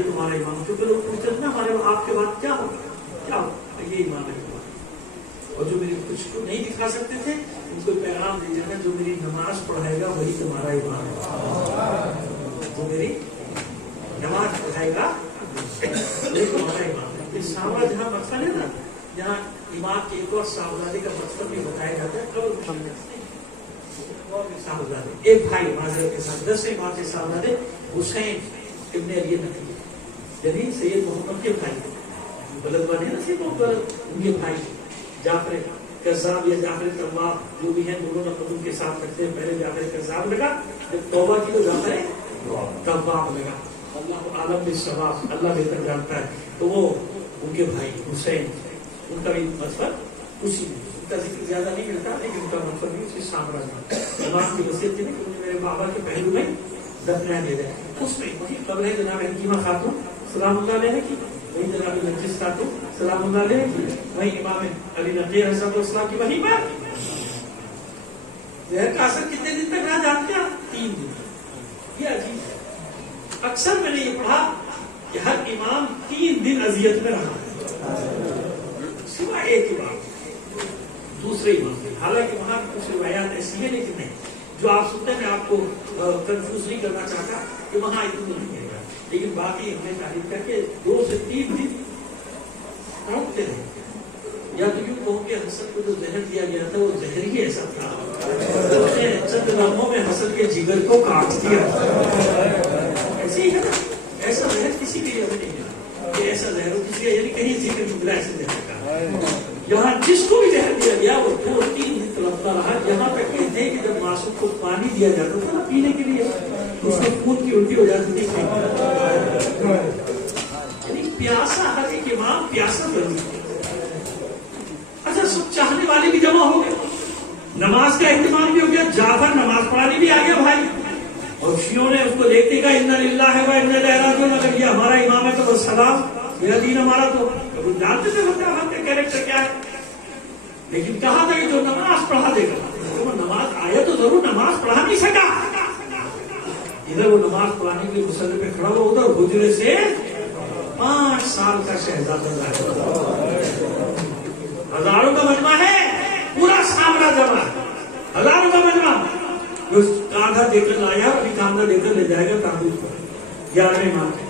یہ تمہارا امام. کیونکہ لوگ پوچھتے نا ہمارے آپ کے بعد کیا ہو, یہ امام ہے تمہارا. اور جو میری کچھ کو نہیں دکھا سکتے تھے ان کو پیغام دے دینا, جو میری نماز پڑھائے گا وہی تمہارا امام ہے. جو میری نماز پڑھائے گا وہی تمہارا امام ہے. یہ سامرا جہاں مقصد ہے نا, جہاں امام کے ایک اور صاحبزادے کا مقصد بھی بتایا جاتا ہے. صاحبزادے ایک بھائی معذرت کے ساتھ 10 امام کے صاحبزادے حسین ابن علی نقی, یعنی سید محمد کے بھائی, بلد بنے نا سید محمد, ان کے بھائی جعفر کذاب یا جعفر طواب جو بھی ہیں, دونوں نقد ان کے ساتھ رکھتے ہیں. پہلے جعفر کذاب لگا, جب توبہ کی تو جعفر طواب لگا. اللہ عالم بالثواب, اللہ بہتر جانتا ہے. تو وہ ان کے بھائی حسین, ان کا بھی مطلب اسی میں, ان کا ذکر زیادہ نہیں ملتا لیکن ان کا مطلب بھی اسی سامراج میں. امام کی وصیت تھی نا کہ مجھے میرے بابا کے پہلو میں دفنہ دے دیں. اس میں وہی قبر ہے جناب حکیمہ خاتون سلام اللہ علیہ کی, وہی جناب نرجس خاتون سلام اللہ علیہ کی, وہی امام علی نقی علیہ السلام کی وہی پر. زہر کا اثر کتنے دن تک رہا جانتے ہیں؟ 3 دن. یہ عجیب ہے. اکثر میں نے یہ پڑھا کہ ہر امام 3 دن اذیت میں رہا سوائے ایک امام, دوسرے امام. حالانکہ وہاں کچھ روایات ایسی ہیں لیکن نہیں جو آپ سنتے ہیں. میں آپ کو کنفیوز نہیں کرنا چاہتا کہ وہاں اتنا نہیں ہے, لیکن باقی ہمیں تعریف کر کے 2 سے 3 دن روکتے رہے. یا تو یوں کہو کہ حسن کو جو زہر دیا گیا تھا وہ زہر ہی ایسا تھا, اس نے چند لمحوں میں حسن کے جگر کو کاٹ دیا. ایسے ہی ہے نا, ایسا زہر کسی کے لیے نہیں ہے کہ ایسا زہر ہو کسی کا, یعنی کہیں ذکر نکلا ایسے زہر کا. یہاں جس کو بھی زہر دیا گیا وہ 2-3 دن تڑپتا رہا. یہاں تک کہتے ہیں کہ جب معصوم کو پانی دیا جاتا تھا نا پینے کے لیے, اس کو خون کی الٹی ہو جاتی تھی. یعنی پیاسا, ہر ایک امام پیاسا بن گیا. اچھا, سب چاہنے والے بھی جمع ہو گئے, نماز کا اہتمام بھی ہو گیا, جعفر نماز پڑھانے بھی آ گیا بھائی. اور شیعوں نے اس کو دیکھتے کہا انا للہ و انا الیہ راجعون, اگر یہ ہمارا امام ہے تو بس سلام, میرا دین ہمارا. تو وہ جانتے تھے ہم کا کیریکٹر کیا ہے, لیکن کہا تھا کہ جو نماز پڑھا دے گا. وہ نماز آیا تو ضرور, نماز پڑھا نہیں سکا. ادھر وہ نماز پڑھانے کے لیے مسلح پہ کھڑا ہوا, ادھر حجرے سے 5 سال کا شہزادہ ظاہر. ہزاروں کا مجمع ہے, پورا سامرا جمع, ہزاروں کا مجمع. کاندھا دے کر لایا, ابھی کاندھا دے کر لے جائے گا تابوت پر 11ویں ماہ کے.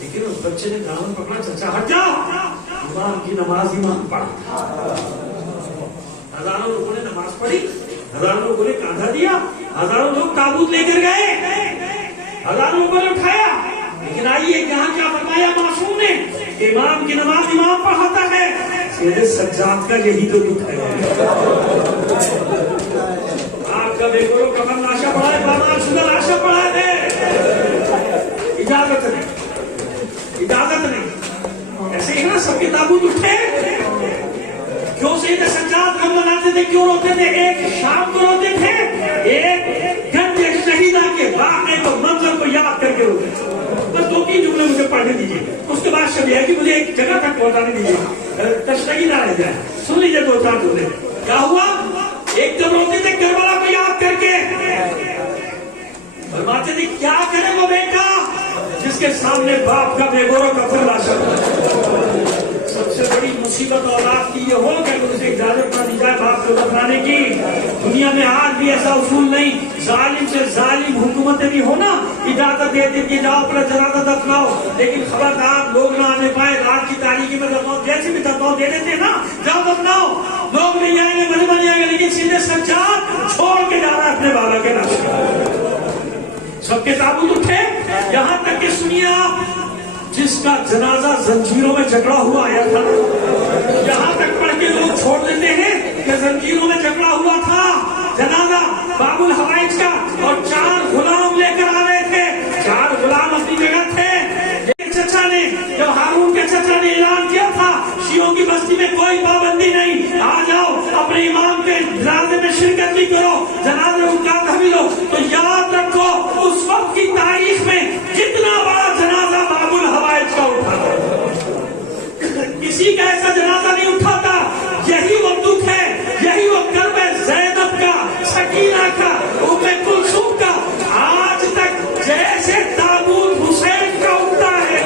لیکن اس بچے نے دامن پکڑا, چچا ہٹ جاؤ, امام کی نماز امام پڑھا. ہزاروں لوگوں نے نماز پڑھی, ہزاروں لوگوں نے کاندھا دیا, ہزاروں لوگ تابوت لے کر گئے, ہزاروں لوگوں نے اٹھایا. لیکن آئیے یہاں کیا فرمایا معصوم نے, امام کی نماز امام پڑھاتا ہے. سیدھے سجاد کا یہی تو دکھ ہے. آپ کا بے گرو کمر ناشا پڑھا ہے, بابا سندر ناشا پڑھا ہے. اجازت نہیں, اجازت نہیں. ایسے ہی نا سب کے تابوت اٹھے. کیوں سید سجاد ہم مناتے تھے, کیوں روتے تھے؟ ایک شام کو روتے تھے, ایک گنج شہیدہ کے واقعے کو, منظر کو یاد کر کے روتے تھے. بس 2-3 جملے مجھے پڑھنے دیجیے, اس کے بعد شب یہ ہے کہ مجھے ایک جگہ تک پہنچانے دیجیے, تشنگی نہ رہ جائے. سن لیجیے 2-4 جملے. کیا ہوا؟ ایک جب روتے تھے کربلا کو یاد کر کے, فرماتے تھے کیا کرے وہ بیٹا جس کے سامنے باپ کا بے گورو کا لاشا. سب سے بڑی مصیبت اولاد کی یہ ہو کہ اسے اجازت نہ دی جائے باپ کو دفنانے کی. دنیا میں آج بھی ایسا اصول نہیں. ظالم سے ظالم حکومتیں بھی ہونا اجازت دے دیتی جاؤ اپنا جنازہ دفناؤ, لیکن خبردار لوگ نہ آنے پائے. رات کی تاریخی میں جیسے بھی دفناؤ دے دیتے نا, جاؤ دفناؤ, لوگ نہیں آئیں گے, بنے بن جائیں گے. لیکن سیدھے سجاد چھوڑ کے جا رہا ہے اپنے بابا کے نام. سب کے تابوت اٹھے. یہاں تک کہ سنیے آپ, جس کا جنازہ زنجیروں میں جکڑا ہوا آیا تھا, یہاں تک پڑھ کے لوگ چھوڑ دیتے ہیں کہ زنجیروں میں جکڑا ہوا تھا جنازہ باب الحوائج کا, اور 4 غلام لے کر آ رہے تھے. 4 غلام اپنی جگہ تھے. چچا نے, جب ہارون کے چچا نے اعلان کیا تھا شیعوں کی بستی میں کوئی پابندی نہیں, آ جاؤ اپنے امام کے جنازے میں شرکت بھی کرو, جنازے کا بھی لو, تو یاد رکھو اس وقت کی تاریخ میں کتنا بڑا جنازہ باب الحوائج کا اٹھا تھا. کسی کا ایسا جنازہ نہیں اٹھا تھا. یہی وہ دکھ ہے, یہی وہ کرب ہے زینب کا, سکینہ کا, ام کلثوم کا. آج تک جیسے تابوت حسین کا اٹھتا ہے